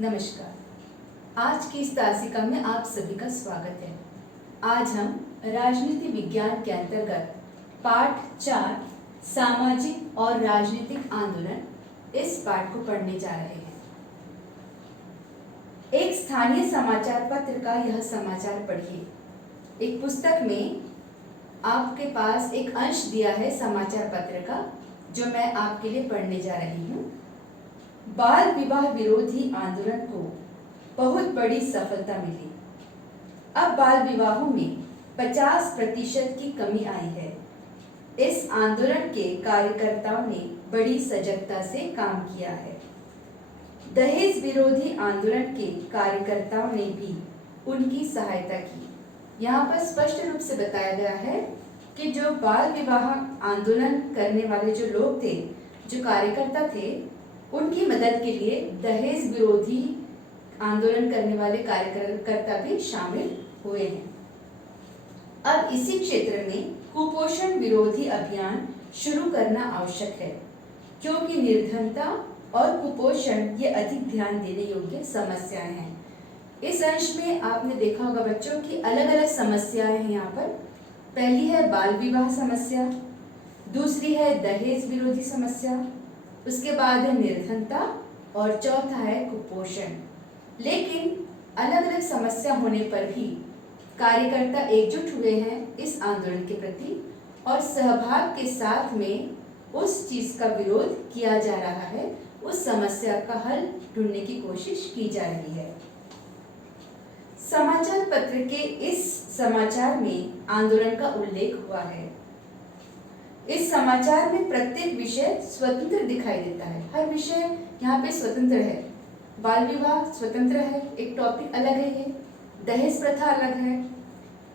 नमस्कार। आज की इस तासिका में आप सभी का स्वागत है। आज हम राजनीति विज्ञान के अंतर्गत पाठ 4 सामाजिक और राजनीतिक आंदोलन इस पाठ को पढ़ने जा रहे हैं। एक स्थानीय समाचार पत्र का यह समाचार पढ़िए। एक पुस्तक में आपके पास एक अंश दिया है समाचार पत्र का, जो मैं आपके लिए पढ़ने जा रही हूँ। बाल विवाह विरोधी आंदोलन को बहुत बड़ी सफलता मिली। अब बाल विवाहों में 50% की कमी आई है। इस आंदोलन के कार्यकर्ताओं ने बड़ी सजगता से काम किया है। दहेज विरोधी आंदोलन के कार्यकर्ताओं ने भी उनकी सहायता की। यहाँ पर स्पष्ट रूप से बताया गया है कि जो बाल विवाह आंदोलन करने वाले जो लोग थे, जो कार्यकर्ता थे, उनकी मदद के लिए दहेज विरोधी आंदोलन करने वाले कार्यकर्ता भी शामिल हुए हैं। अब इसी क्षेत्र में कुपोषण विरोधी अभियान शुरू करना आवश्यक है, क्योंकि निर्धनता और कुपोषण ये अधिक ध्यान देने योग्य समस्याएं हैं। इस अंश में आपने देखा होगा बच्चों की अलग अलग समस्याएं हैं। यहाँ पर पहली है बाल विवाह समस्या, दूसरी है दहेज विरोधी समस्या, उसके बाद है निर्धनता और चौथा है कुपोषण। लेकिन अलग अलग समस्या होने पर भी कार्यकर्ता एकजुट हुए हैं इस आंदोलन के प्रति और सहभाग के साथ में उस चीज का विरोध किया जा रहा है, उस समस्या का हल ढूंढने की कोशिश की जा रही है। समाचार पत्र के इस समाचार में आंदोलन का उल्लेख हुआ है। इस समाचार में प्रत्येक विषय स्वतंत्र दिखाई देता है। हर विषय यहाँ पे स्वतंत्र है। बाल विवाह स्वतंत्र है, एक टॉपिक अलग है, ये दहेज प्रथा अलग है,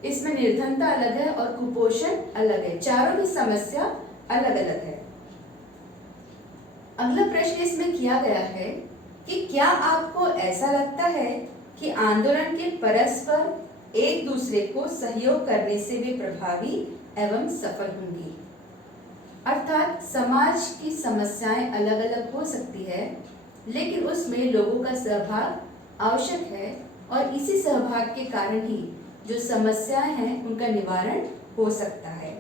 इसमें निर्धनता अलग है और कुपोषण अलग है। चारों की समस्या अलग अलग है। अगला प्रश्न इसमें किया गया है कि क्या आपको ऐसा लगता है कि आंदोलन के परस्पर एक दूसरे को सहयोग करने से वे प्रभावी एवं सफल होंगी? अर्थात समाज की समस्याएं अलग अलग हो सकती है, लेकिन उसमें लोगों का सहभाग आवश्यक है और इसी सहभाग के कारण ही जो समस्याएं हैं उनका निवारण हो सकता है।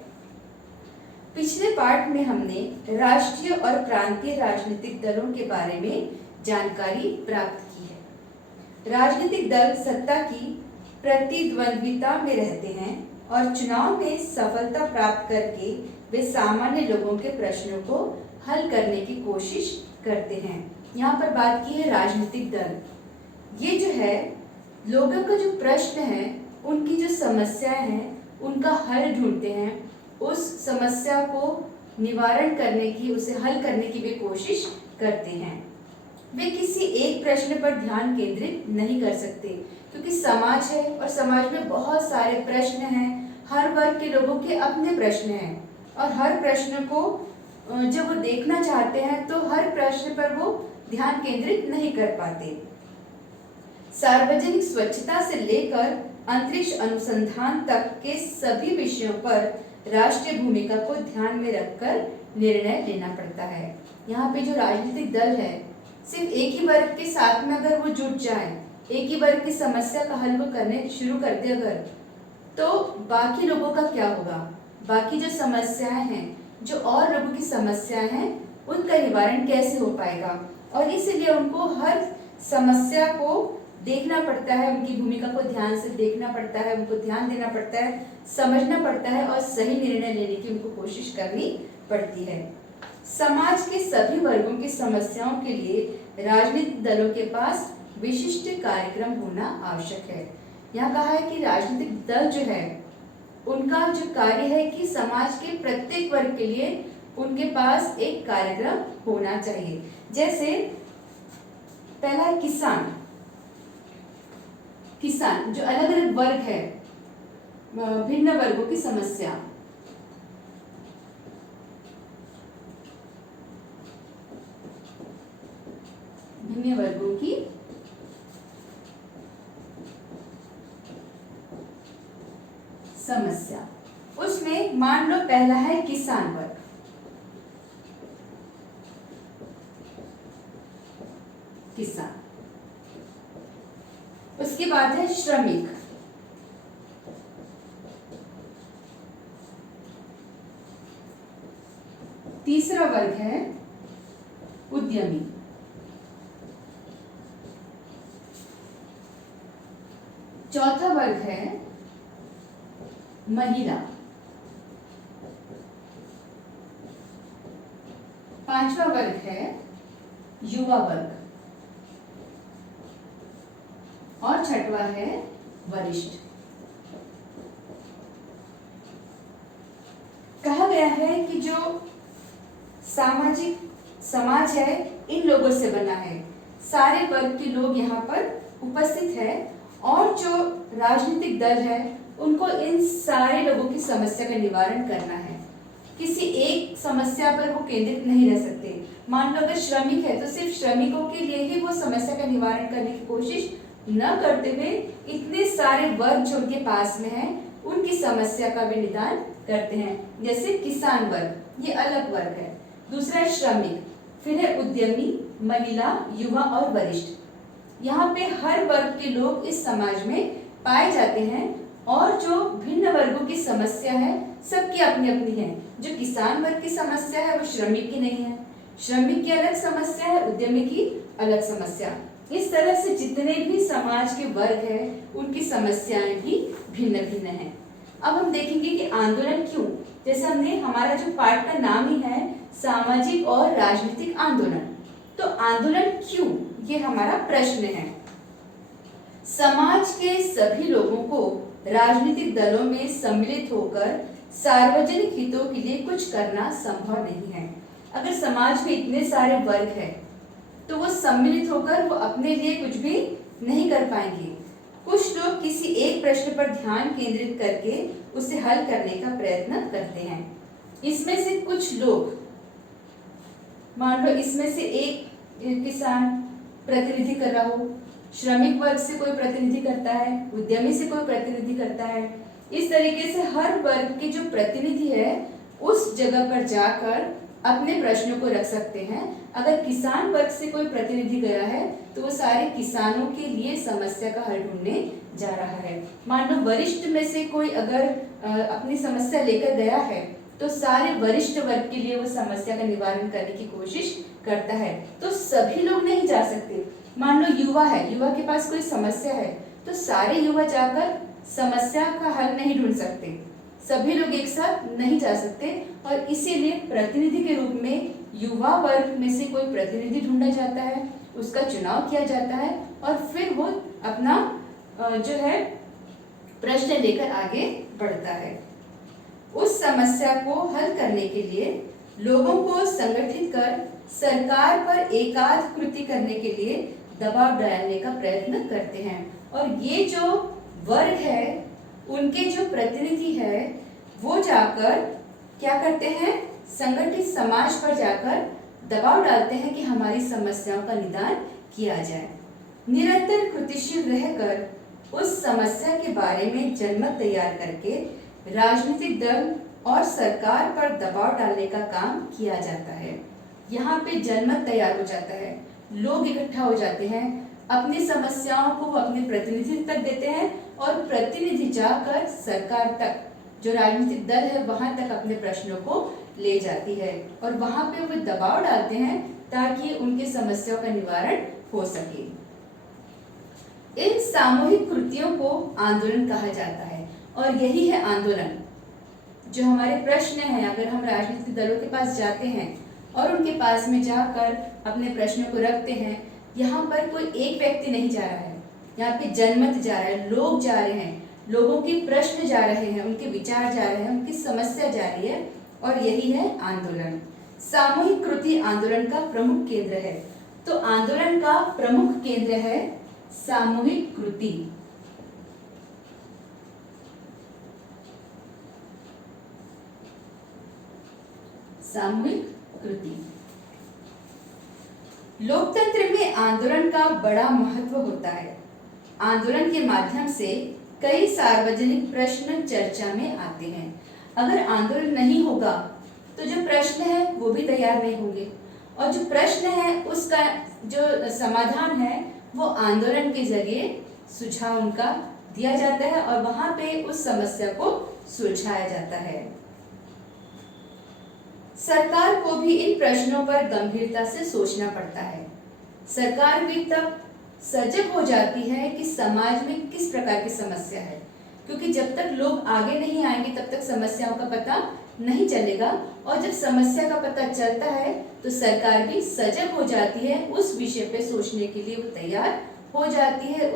पिछले पाठ में हमने राष्ट्रीय और प्रांतीय राजनीतिक दलों के बारे में जानकारी प्राप्त की है। राजनीतिक दल सत्ता की प्रतिद्वंद्विता में रहते हैं और चुनाव में सफलता प्राप्त करके वे सामान्य लोगों के प्रश्नों को हल करने की कोशिश करते हैं। यहाँ पर बात की है राजनीतिक दल। ये जो है लोगों का जो प्रश्न है, उनकी जो समस्याएं हैं, उनका हल ढूंढते हैं। उस समस्या को निवारण करने की, उसे हल करने की वे कोशिश करते हैं। वे किसी एक प्रश्न पर ध्यान केंद्रित नहीं कर सकते, क्योंकि समाज है और समाज में बहुत सारे प्रश्न हैं। हर वर्ग के लोगों के अपने प्रश्न हैं और हर प्रश्न को जब वो देखना चाहते हैं तो हर प्रश्न पर वो ध्यान केंद्रित नहीं कर पाते। सार्वजनिक स्वच्छता से लेकर अंतरिक्ष अनुसंधान तक के सभी विषयों पर राष्ट्रीय भूमिका को ध्यान में रखकर निर्णय लेना पड़ता है। यहाँ पे जो राजनीतिक दल है, सिर्फ एक ही वर्ग के साथ में अगर वो जुट जाए, एक ही वर्ग की समस्या का हल वो करने शुरू कर दे अगर, तो बाकी लोगों का क्या होगा? बाकी जो समस्याएं हैं, जो और लोगों की समस्याएं हैं, उनका निवारण कैसे हो पाएगा? और इसीलिए उनको हर समस्या को देखना पड़ता है, उनकी भूमिका को ध्यान से देखना पड़ता है, उनको ध्यान देना पड़ता है, समझना पड़ता है और सही निर्णय लेने की उनको कोशिश करनी पड़ती है। समाज के सभी वर्गों की समस्याओं के लिए राजनीतिक दलों के पास विशिष्ट कार्यक्रम होना आवश्यक है। यहाँ कहा है कि राजनीतिक दल जो है, उनका जो कार्य है कि समाज के प्रत्येक वर्ग के लिए उनके पास एक कार्यक्रम होना चाहिए। जैसे पहला है किसान जो अलग अलग वर्ग है, भिन्न वर्गों की समस्या। भिन्न वर्गों की समस्या, उसमें मान लो पहला है किसान वर्ग। किसान उसके बाद है श्रमिक, तीसरा वर्ग है उद्यमी, चौथा वर्ग है महिला, पांचवा वर्ग है युवा वर्ग और छठवा है वरिष्ठ। कहा गया है कि जो सामाजिक समाज है इन लोगों से बना है, सारे वर्ग के लोग यहाँ पर उपस्थित है और जो राजनीतिक दल है उनको इन सारे लोगों की समस्या का निवारण करना है। किसी एक समस्या पर वो केंद्रित नहीं रह सकते। मान लो अगर श्रमिक है तो सिर्फ श्रमिकों के लिए ही वो समस्या का निवारण करने की कोशिश न करते हुए इतने सारे वर्ग जो उनके पास में है उनकी समस्या का भी निदान करते हैं। जैसे किसान वर्ग, ये अलग वर्ग है, दूसरा है श्रमिक, फिर है उद्यमी, महिला, युवा और वरिष्ठ। यहाँ पे हर वर्ग के लोग इस समाज में पाए जाते हैं और जो भिन्न वर्गों की समस्या है सबकी अपनी अपनी है। जो किसान वर्ग की समस्या है वो श्रमिक की नहीं है, श्रमिक की अलग समस्या है, उद्यमी की अलग समस्या। इस तरह से जितने भी समाज के वर्ग है उनकी समस्याएं भी भिन्न भिन्न हैं। अब हम देखेंगे कि आंदोलन क्यों, जैसे हमने हमारा जो पाठ का नाम ही है सामाजिक और राजनीतिक आंदोलन, तो आंदोलन क्यों, ये हमारा प्रश्न है। समाज के सभी लोगों को राजनीतिक दलों में सम्मिलित होकर सार्वजनिक हितों के लिए कुछ करना संभव नहीं है। अगर समाज में इतने सारे वर्ग है तो वो सम्मिलित होकर वो अपने लिए कुछ भी नहीं कर पाएंगे। कुछ लोग किसी एक प्रश्न पर ध्यान केंद्रित करके उसे हल करने का प्रयत्न करते हैं। इसमें से कुछ लोग, मान लो इसमें से एक किसान प्रतिनिधि कर रहा हो, श्रमिक वर्ग से कोई प्रतिनिधि करता है, उद्यमी से कोई प्रतिनिधि करता है, इस तरीके से हर वर्ग के जो प्रतिनिधि है उस जगह पर जाकर अपने प्रश्नों को रख सकते हैं। अगर किसान वर्ग से कोई प्रतिनिधि गया है तो वो सारे किसानों के लिए समस्या का हल ढूंढने जा रहा है। मान लो वरिष्ठ में से कोई अगर अपनी समस्या लेकर गया है तो सारे वरिष्ठ वर्ग के लिए वो समस्या का निवारण करने की कोशिश करता है। तो सभी लोग नहीं जा सकते। मान लो युवा है, युवा के पास कोई समस्या है तो सारे युवा जाकर समस्या का हल नहीं ढूंढ सकते, सभी लोग एक साथ नहीं जा सकते और इसीलिए प्रतिनिधि के रूप में युवा वर्ग में से कोई प्रतिनिधि ढूंढा जाता है, उसका चुनाव किया जाता है और फिर वो अपना जो है प्रश्न लेकर आगे बढ़ता है। उस समस्या को हल करने के लिए लोगों को संगठित कर सरकार पर एकाध कृति करने के लिए दबाव डालने का प्रयत्न करते हैं। और ये जो वर्ग है उनके जो प्रतिनिधि है वो जाकर क्या करते हैं, संगठित समाज पर जाकर दबाव डालते हैं कि हमारी समस्याओं का निदान किया जाए। निरंतर कृतिशील रहकर उस समस्या के बारे में जनमत तैयार करके राजनीतिक दल और सरकार पर दबाव डालने का काम किया जाता है। यहाँ पे जनमत तैयार हो जाता है, लोग इकट्ठा हो जाते हैं, अपनी समस्याओं को वो अपने प्रतिनिधि तक देते हैं और प्रतिनिधि जाकर सरकार तक, जो राजनीतिक दल है वहां तक अपने प्रश्नों को ले जाती है और वहां पे वो दबाव डालते हैं ताकि उनकी समस्याओं का निवारण हो सके। इन सामूहिक कृतियों को आंदोलन कहा जाता है और यही है आंदोलन। जो हमारे प्रश्न हैं, अगर हम राजनीतिक दलों के पास जाते हैं और उनके पास में जाकर अपने प्रश्नों को रखते हैं, यहाँ पर कोई एक व्यक्ति नहीं जा रहा है, यहाँ पे जनमत जा रहा है, लोग जा रहे हैं, लोगों के प्रश्न जा रहे हैं, उनके विचार जा रहे हैं, उनकी समस्या जा रही है और यही है आंदोलन। सामूहिक कृति आंदोलन का प्रमुख केंद्र है। तो आंदोलन का प्रमुख केंद्र है सामूहिक कृति। सामूहिक कृति। लोकतंत्र में आंदोलन का बड़ा महत्व होता है। आंदोलन के माध्यम से कई सार्वजनिक प्रश्न चर्चा में आते हैं। अगर आंदोलन नहीं होगा तो जो प्रश्न है वो भी तैयार नहीं होंगे और जो प्रश्न है उसका जो समाधान है वो आंदोलन के जरिए सुझाव उनका दिया जाता है और वहां पे उस समस्या को सुलझाया जाता है। सरकार को भी इन प्रश्नों पर गंभीरता से सोचना पड़ता है। सरकार भी तब सजग हो जाती है कि समाज में किस प्रकार की समस्या है, क्योंकि जब तक लोग आगे नहीं आएंगे तब तक समस्याओं का पता नहीं चलेगा, और जब समस्या का पता चलता है तो सरकार भी सजग हो जाती है, उस विषय पे सोचने के लिए वो तैयार हो जाती है।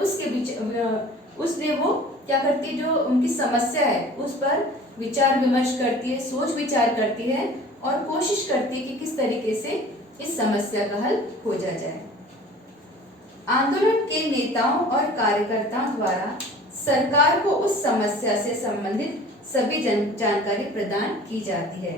उसलिए वो क्या करती है, जो उनकी समस्या है उस पर विचार विमर्श करती है, सोच विचार करती है और कोशिश करती है कि किस तरीके से इस समस्या का हल खोजा जाए। आंदोलन के नेताओं और कार्यकर्ताओं द्वारा सरकार को उस समस्या से संबंधित सभी जानकारी प्रदान की जाती है।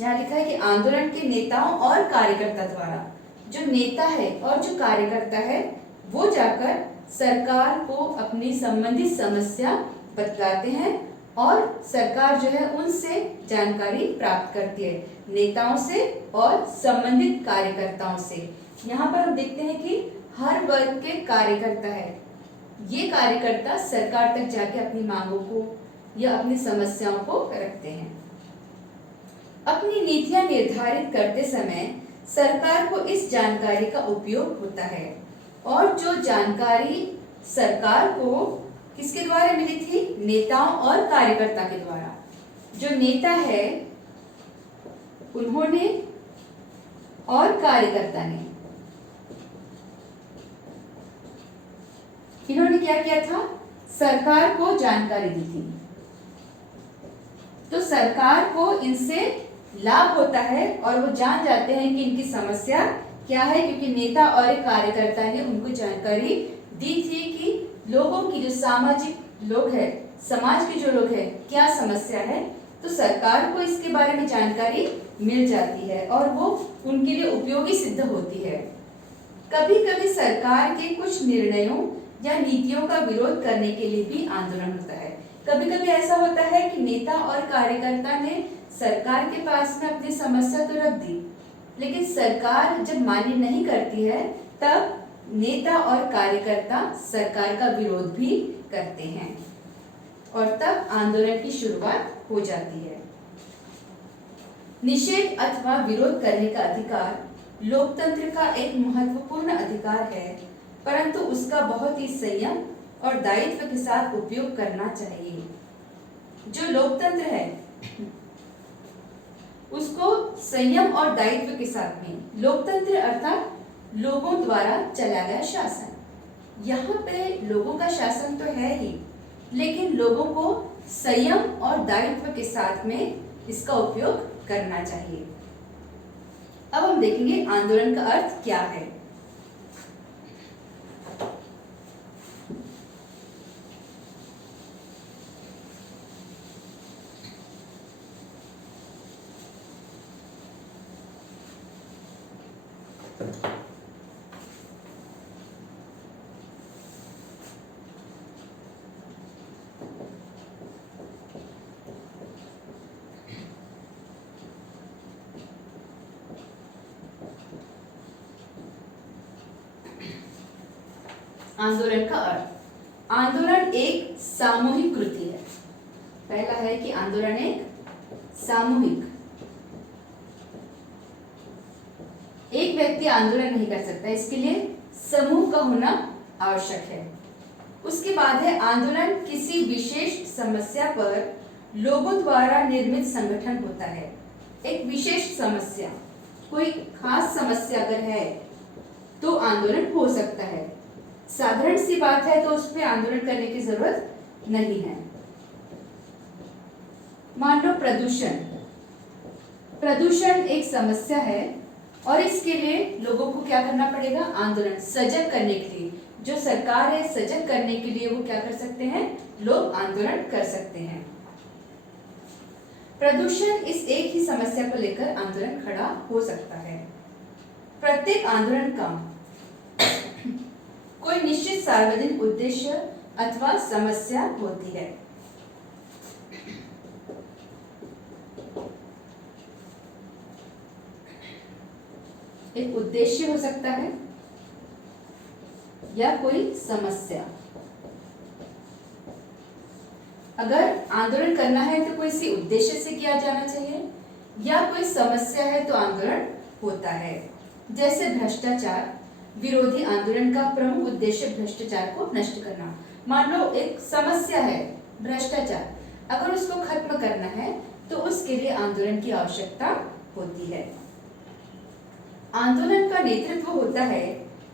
यहाँ लिखा है कि आंदोलन के नेताओं और कार्यकर्ता द्वारा, जो नेता है और जो कार्यकर्ता है वो जाकर सरकार को अपनी संबंधित समस्या बतलाते हैं और सरकार जो है उनसे जानकारी प्राप्त करती है, नेताओं से और संबंधित कार्यकर्ताओं से। यहाँ पर हम देखते हैं कि हर वर्ग के कार्यकर्ता है, ये कार्यकर्ता सरकार तक जाके अपनी मांगों को या अपनी समस्याओं को रखते हैं। अपनी नीतियां निर्धारित करते समय सरकार को इस जानकारी का उपयोग होता है, और जो जानकारी सरकार को किसके द्वारा मिली थी, नेताओं और कार्यकर्ता के द्वारा। जो नेता है उन्होंने और कार्यकर्ता ने, इन्होंने क्या किया था, सरकार को जानकारी दी थी। तो सरकार को इनसे लाभ होता है और वो जान जाते हैं कि इनकी समस्या क्या है, क्योंकि नेता और एक कार्यकर्ता ने उनको जानकारी दी थी कि लोगों की, जो सामाजिक लोग हैं, समाज के जो लोग हैं, क्या समस्या है। तो सरकार को इसके बारे में जानकारी मिल जाती है और वो उनके लिए उपयोगी सिद्ध होती है। कभी कभी सरकार के कुछ निर्णयों या नीतियों का विरोध करने के लिए भी आंदोलन होता है। कभी कभी ऐसा होता है कि नेता और कार्यकर्ता ने सरकार के पास में अपनी समस्या तो रख दी, लेकिन सरकार जब मान्य नहीं करती है तब नेता और कार्यकर्ता सरकार का विरोध भी करते हैं और तब आंदोलन की शुरुआत हो जाती है। निषेध अथवा विरोध करने का अधिकार लोकतंत्र का एक महत्वपूर्ण अधिकार है, परंतु उसका बहुत ही संयम और दायित्व के साथ उपयोग करना चाहिए। जो लोकतंत्र है उसको संयम और दायित्व के साथ में, लोकतंत्र अर्थात लोगों द्वारा चला गया शासन। यहाँ पे लोगों का शासन तो है ही, लेकिन लोगों को संयम और दायित्व के साथ में इसका उपयोग करना चाहिए। अब हम देखेंगे आंदोलन का अर्थ क्या है। आंदोलन का अर्थ, आंदोलन एक सामूहिक कृति है। पहला है कि आंदोलन एक सामूहिक, एक व्यक्ति आंदोलन नहीं कर सकता, इसके लिए समूह का होना आवश्यक है। उसके बाद है आंदोलन किसी विशेष समस्या पर लोगों द्वारा निर्मित संगठन होता है। एक विशेष समस्या, कोई खास समस्या अगर है तो आंदोलन हो सकता है। साधारण सी बात है तो उस पर आंदोलन करने की जरूरत नहीं है। मान लो प्रदूषण, प्रदूषण एक समस्या है और इसके लिए लोगों को क्या करना पड़ेगा, आंदोलन, सजग करने के लिए। जो सरकार है सजग करने के लिए वो क्या कर सकते हैं, लोग आंदोलन कर सकते हैं। प्रदूषण, इस एक ही समस्या को लेकर आंदोलन खड़ा हो सकता है। प्रत्येक आंदोलन का कोई निश्चित सार्वजनिक उद्देश्य अथवा समस्या होती है। एक उद्देश्य हो सकता है या कोई समस्या। अगर आंदोलन करना है तो किसी उद्देश्य से किया जाना चाहिए, या कोई समस्या है तो आंदोलन होता है। जैसे भ्रष्टाचार विरोधी आंदोलन का प्रमुख उद्देश्य भ्रष्टाचार को नष्ट करना। मान लो एक समस्या है भ्रष्टाचार, अगर उसको खत्म करना है तो उसके लिए आंदोलन की आवश्यकता होती है। आंदोलन का नेतृत्व होता है।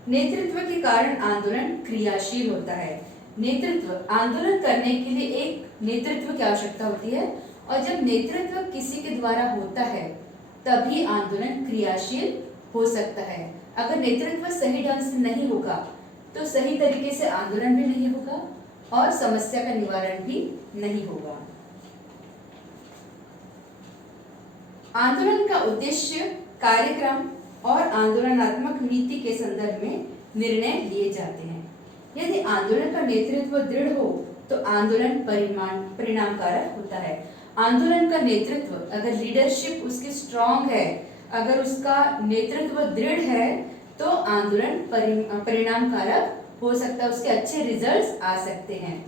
नेतृत्व के कारण आंदोलन क्रियाशील होता है। नेतृत्व आंदोलन करने के लिए एक नेतृत्व की आवश्यकता होती है, और जब नेतृत्व किसी के द्वारा होता है तभी आंदोलन क्रियाशील हो सकता है। अगर नेतृत्व सही ढंग से नहीं होगा तो सही तरीके से आंदोलन भी नहीं होगा और समस्या का निवारण भी नहीं होगा। आंदोलन का उद्देश्य, कार्यक्रम और आंदोलनात्मक नीति के संदर्भ में निर्णय लिए जाते हैं। यदि आंदोलन का नेतृत्व दृढ़ हो तो आंदोलन परिणामकारक होता है। आंदोलन का नेतृत्व, अगर लीडरशिप उसकी स्ट्रांग है, अगर उसका नेतृत्व दृढ़ है तो आंदोलन परिणामकारक हो सकता है, उसके अच्छे रिजल्ट्स आ सकते हैं।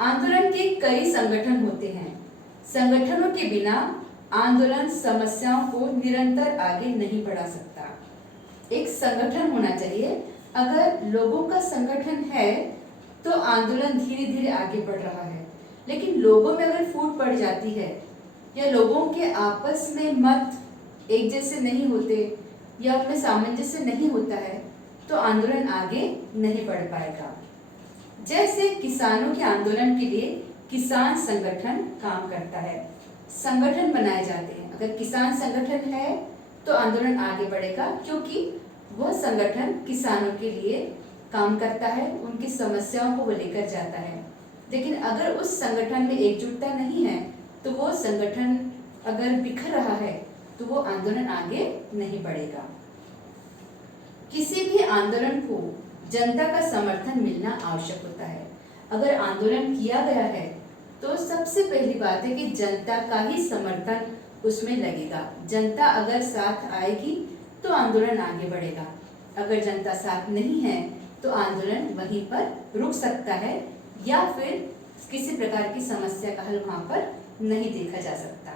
आंदोलन के कई संगठन होते हैं। संगठनों के बिना आंदोलन समस्याओं को निरंतर आगे नहीं बढ़ा सकता। एक संगठन होना चाहिए। अगर लोगों का संगठन है तो आंदोलन धीरे धीरे आगे बढ़ रहा है, लेकिन लोगों में अगर फूट पड़ जाती है या लोगों के आपस में मत एक जैसे नहीं होते या उनमें सामंजस्य नहीं होता है तो आंदोलन आगे नहीं बढ़ पाएगा। जैसे किसानों के आंदोलन के लिए किसान संगठन काम करता है, संगठन बनाए जाते हैं। अगर किसान संगठन है तो आंदोलन आगे बढ़ेगा, क्योंकि वह संगठन किसानों के लिए काम करता है, उनकी समस्याओं को वो लेकर जाता है। लेकिन अगर उस संगठन में एकजुटता नहीं है तो वो संगठन अगर बिखर रहा है तो वो आंदोलन आगे नहीं बढ़ेगा। किसी भी आंदोलन को जनता का समर्थन मिलना आवश्यक होता है। अगर आंदोलन किया गया है तो सबसे पहली बात है कि जनता का ही समर्थन उसमें लगेगा। जनता अगर साथ आएगी तो आंदोलन आगे बढ़ेगा। अगर जनता साथ नहीं है तो आंदोलन वहीं पर रुक सकता है या फिर किसी प्रकार की समस्या का हल वहां पर नहीं देखा जा सकता।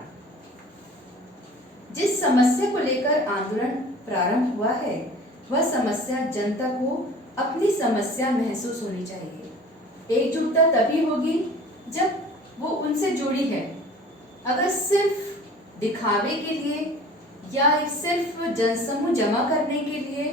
जिस समस्या को लेकर आंदोलन प्रारंभ हुआ है वह समस्या जनता को अपनी समस्या महसूस होनी चाहिए। एकजुटता तभी होगी जब वो उनसे जुड़ी है। अगर सिर्फ दिखावे के लिए या सिर्फ जनसमूह जमा करने के लिए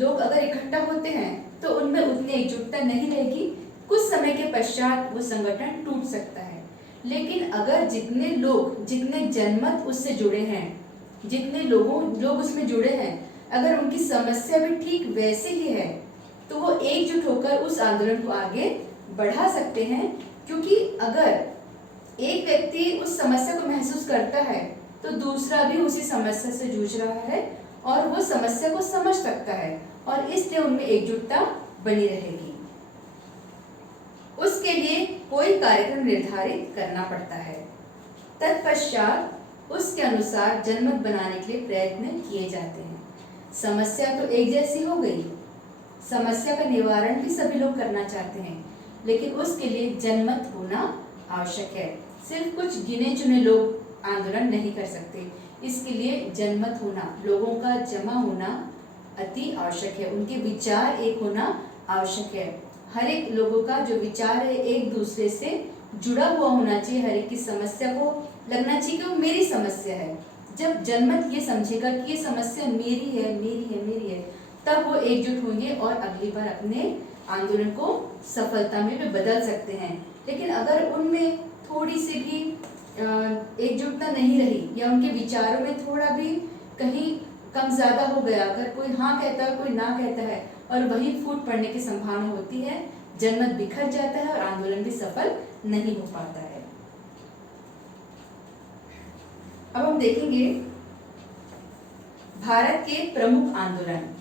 लोग अगर इकट्ठा होते हैं तो उनमें उतनी एकजुटता नहीं रहेगी। कुछ समय के पश्चात वो संगठन टूट सकता है। लेकिन अगर जितने लोग, जितने जनमत उससे जुड़े हैं, जितने लोग उसमें जुड़े हैं, अगर उनकी समस्या भी ठीक वैसे ही है तो वो एकजुट होकर उस आंदोलन को आगे बढ़ा सकते हैं। क्योंकि अगर एक व्यक्ति उस समस्या को महसूस करता है तो दूसरा भी उसी समस्या से जूझ रहा है और वो समस्या को समझ सकता है और इसलिए उनमें एकजुटता बनी रहेगी। उसके लिए कोई कार्यक्रम निर्धारित करना पड़ता है। तत्पश्चात उसके अनुसार जनमत बनाने के लिए प्रयत्न किए जाते हैं। समस्या तो एक जैसी हो गई, समस्या का निवारण भी सभी लोग करना चाहते हैं, लेकिन उसके लिए जनमत होना आवश्यक है। सिर्फ कुछ गिने चुने लोग आंदोलन नहीं कर सकते, इसके लिए जनमत होना, लोगों का जमा होना अति आवश्यक है। उनके विचार एक होना आवश्यक है। हर एक लोगों का जो विचार है एक दूसरे से जुड़ा हुआ होना चाहिए। हर एक की समस्या को लगना चाहिए कि वो मेरी समस्या है। जब जनमत ये समझेगा कि ये समस्या मेरी है, मेरी है, मेरी है, तब वो एकजुट होंगे और अगली बार अपने आंदोलन को सफलता में भी बदल सकते हैं। लेकिन अगर उनमें थोड़ी सी भी एकजुटता नहीं रही या उनके विचारों में थोड़ा भी कहीं कम ज्यादा हो गया, अगर कोई हाँ कहता है कोई ना कहता है और वही फूट पड़ने की संभावना होती है, जनमत बिखर जाता है और आंदोलन भी सफल नहीं हो पाता है। अब हम देखेंगे भारत के प्रमुख आंदोलन।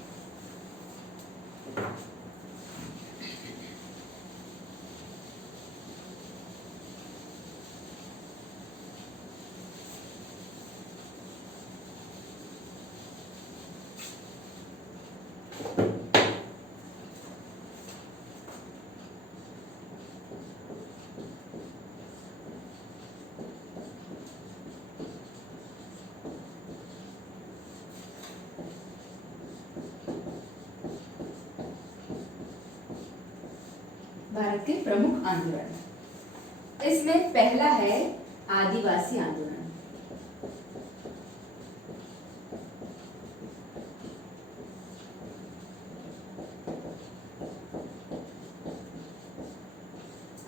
भारत के प्रमुख आंदोलन। इसमें पहला है आदिवासी आंदोलन।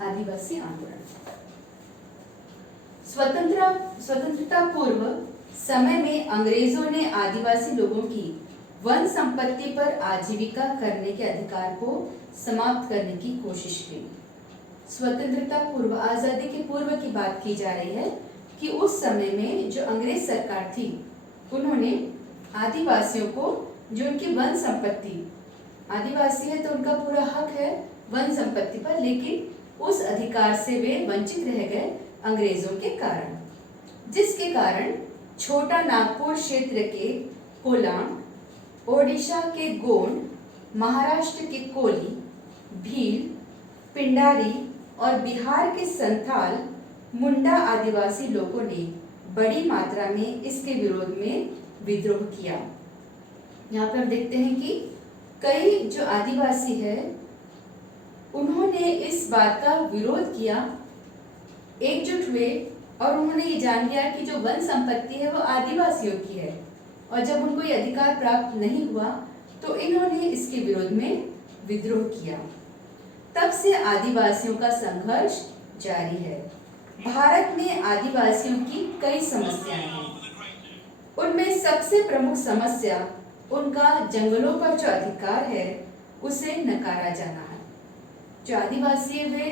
आदिवासी आंदोलन स्वतंत्रता पूर्व समय में अंग्रेजों ने आदिवासी लोगों की वन संपत्ति पर आजीविका करने के अधिकार को समाप्त करने की कोशिश की। स्वतंत्रता पूर्व, आजादी के पूर्व की बात की जा रही है कि उस समय में जो अंग्रेज सरकार थी उन्होंने आदिवासियों को, जो उनकी वन संपत्ति, आदिवासी है तो उनका पूरा हक है वन संपत्ति पर, लेकिन उस अधिकार से वे वंचित रह गए अंग्रेजों के कारण, जिसके कारण छोटा नागपुर क्षेत्र के कोलाम, ओडिशा के गोंड, महाराष्ट्र के कोली, भील, पिंडारी और बिहार के संथाल, मुंडा आदिवासी लोगों ने बड़ी मात्रा में इसके विरोध में विद्रोह किया। यहाँ पर हम देखते हैं कि कई जो आदिवासी है उन्होंने इस बात का विरोध किया, एकजुट हुए और उन्होंने ये जान लिया कि जो वन संपत्ति है वो आदिवासियों की है, और जब उनको ये अधिकार प्राप्त नहीं हुआ तो इन्होंने इसके विरोध में विद्रोह किया। तब से आदिवासियों का संघर्ष जारी है। भारत में आदिवासियों की कई समस्याएं हैं। उनमें सबसे प्रमुख समस्या उनका जंगलों पर जो अधिकार है उसे नकारा जाना है। जो आदिवासी है वे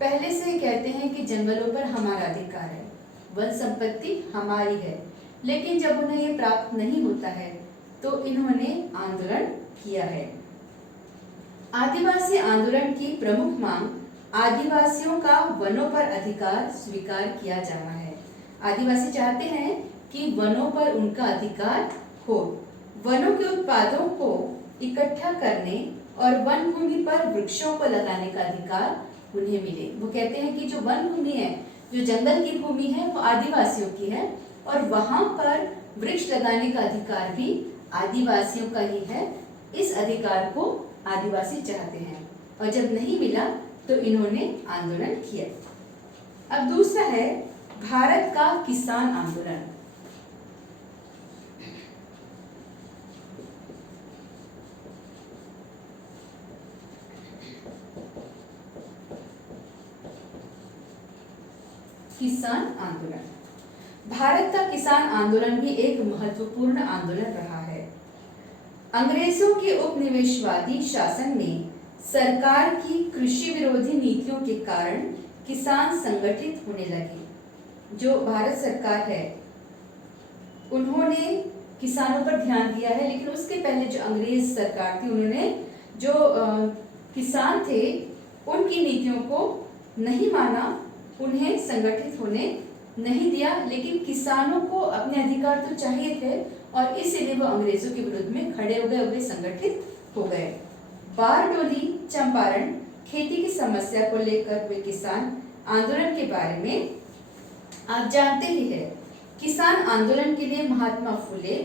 पहले से कहते हैं कि जंगलों पर हमारा अधिकार है, वन संपत्ति हमारी है, लेकिन जब उन्हें ये प्राप्त नहीं होता है तो इन्होंने आंदोलन किया है। आदिवासी आंदोलन की प्रमुख मांग आदिवासियों का वनों पर अधिकार स्वीकार किया जाना है। आदिवासी चाहते हैं कि वनों पर उनका अधिकार हो, वनों के उत्पादों को इकट्ठा करने और वन भूमि पर वृक्षों को लगाने का अधिकार उन्हें मिले। वो कहते हैं कि जो वन भूमि है, जो जंगल की भूमि है वो आदिवासियों की है और वहां पर वृक्ष लगाने का अधिकार भी आदिवासियों का ही है। इस अधिकार को आदिवासी चाहते हैं और जब नहीं मिला तो इन्होंने आंदोलन किया। अब दूसरा है भारत का किसान आंदोलन। किसान आंदोलन, भारत का किसान आंदोलन भी एक महत्वपूर्ण आंदोलन रहा है। अंग्रेजों के उपनिवेशवादी शासन में सरकार की कृषि विरोधी नीतियों के कारण किसान संगठित होने लगे। जो भारत सरकार है उन्होंने किसानों पर ध्यान दिया है, लेकिन उसके पहले जो अंग्रेज सरकार थी उन्होंने जो किसान थे उनकी नीतियों को नहीं माना, उन्हें संगठित होने नहीं दिया, लेकिन किसानों को अपने अधिकार तो चाहिए थे और इसीलिए वो अंग्रेजों के विरुद्ध में खड़े हो गए, वे संगठित हो गए। बारडोली, चंपारण खेती की समस्या को लेकर वे किसान आंदोलन के बारे में आप जानते ही है। किसान आंदोलन के लिए महात्मा फुले,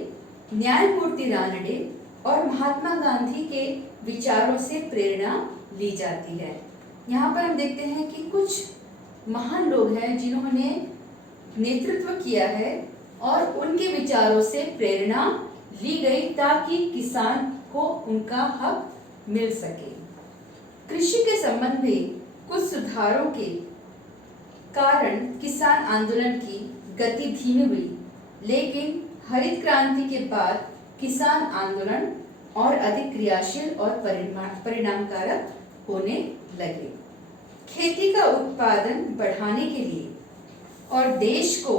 न्यायमूर्ति रानडे और महात्मा गांधी के विचारों से प्रेरणा ली जाती है। यहाँ पर हम देखते हैं कि कुछ महान लोग हैं जिन्होंने नेतृत्व किया है और उनके विचारों से प्रेरणा ली गई ताकि किसान को उनका हक मिल सके। कृषि के संबंध में कुछ सुधारों के कारण किसान आंदोलन की गति धीमी हुई, लेकिन हरित क्रांति के बाद किसान आंदोलन और अधिक क्रियाशील और परिणामकारक होने लगे। खेती का उत्पादन बढ़ाने के लिए और देश को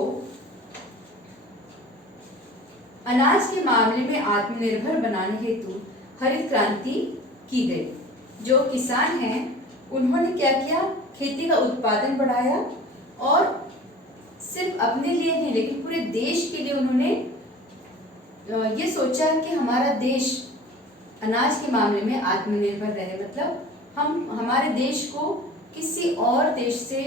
अनाज के मामले में आत्मनिर्भर बनाने हेतु हरित क्रांति की गई। जो किसान हैं उन्होंने क्या किया, खेती का उत्पादन बढ़ाया और सिर्फ अपने लिए नहीं लेकिन पूरे देश के लिए उन्होंने ये सोचा कि हमारा देश अनाज के मामले में आत्मनिर्भर रहे, मतलब हम हमारे देश को किसी और देश से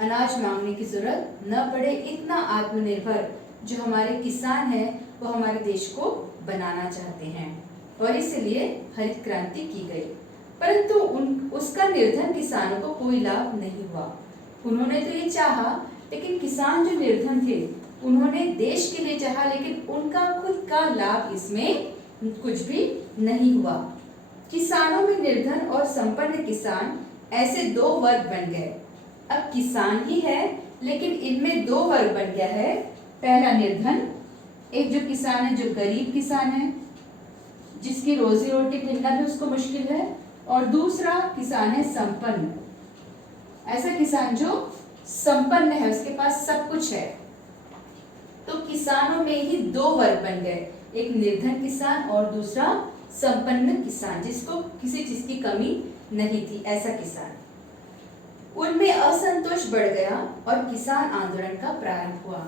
अनाज मांगने की जरूरत न पड़े। इतना आत्मनिर्भर जो हमारे किसान हैं वो हमारे देश को बनाना चाहते हैं और इसलिए हरित क्रांति की गई। परंतु उसका निर्धन किसानों को कोई लाभ नहीं हुआ। उन्होंने तो ये चाहा, लेकिन किसान जो निर्धन थे उन्होंने देश के लिए चाहा, लेकिन उनका खुद का लाभ इसमें कुछ भी नहीं हुआ। किसानों में निर्धन और संपन्न किसान ऐसे दो वर्ग बन गए। अब किसान ही है, लेकिन इनमें दो वर्ग बन गया है। पहला निर्धन, एक जो किसान है जो गरीब किसान है, जिसकी रोजी रोटी मिलना भी उसको मुश्किल है, और दूसरा किसान है संपन्न, ऐसा किसान जो संपन्न है, उसके पास सब कुछ है। तो किसानों में ही दो वर्ग बन गए, एक निर्धन किसान और दूसरा संपन्न किसान, जिसको किसी चीज की कमी नहीं थी, ऐसा किसान। उनमें असंतोष बढ़ गया और किसान आंदोलन का प्रारंभ हुआ।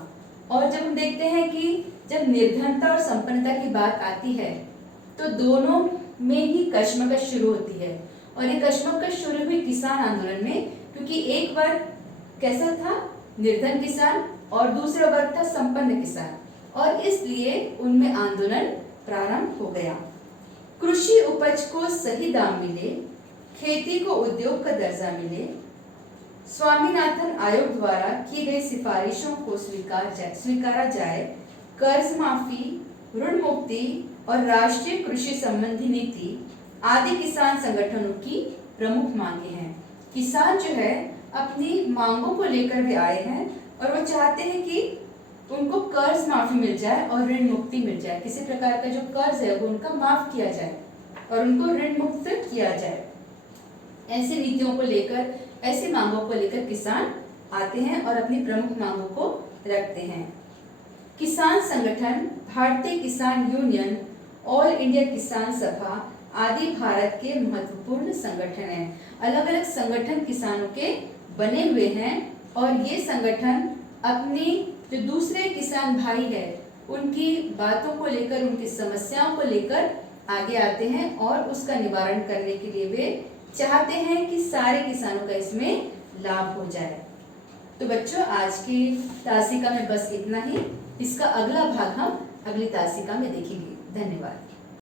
और जब हम देखते हैं कि जब निर्धनता और संपन्नता की बात आती है तो दोनों में ही कशमकश शुरू होती है, और ये कशमकश शुरू हुई किसान आंदोलन में, क्योंकि एक वर्ग कैसा था, निर्धन किसान, और दूसरा वर्ग था संपन्न किसान, और इसलिए उनमें आंदोलन प्रारंभ हो गया। कृषि उपज को सही दाम मिले, खेती को उद्योग का दर्जा मिले, स्वामीनाथन आयोग द्वारा की गई सिफारिशों को स्वीकारा जाए, कर्ज माफी, ऋण मुक्ति और राष्ट्रीय कृषि संबंधी नीति आदि किसान संगठनों की प्रमुख मांगे हैं। किसान जो है अपनी मांगों को लेकर भी आए हैं, और वो चाहते हैं कि उनको कर्ज माफी मिल जाए और ऋण मुक्ति मिल जाए, किसी प्रकार का जो कर्ज है वो उनका माफ किया जाए और उनको ऋण मुक्त किया जाए। ऐसी नीतियों को लेकर, ऐसी मांगों को लेकर किसान आते हैं और अपनी प्रमुख मांगों को रखते हैं। किसान संगठन, भारतीय किसान यूनियन, ऑल इंडिया किसान सभा आदि भारत के महत्वपूर्ण संगठन हैं। अलग अलग संगठन किसानों के बने हुए हैं, और ये संगठन अपनी जो दूसरे किसान भाई है उनकी बातों को लेकर, उनकी समस्याओं को लेकर आगे आते हैं, और उसका निवारण करने के लिए वे चाहते हैं कि सारे किसानों का इसमें लाभ हो जाए। तो बच्चों, आज की तासिका में बस इतना ही। इसका अगला भाग हम अगली तासिका में देखेंगे। धन्यवाद।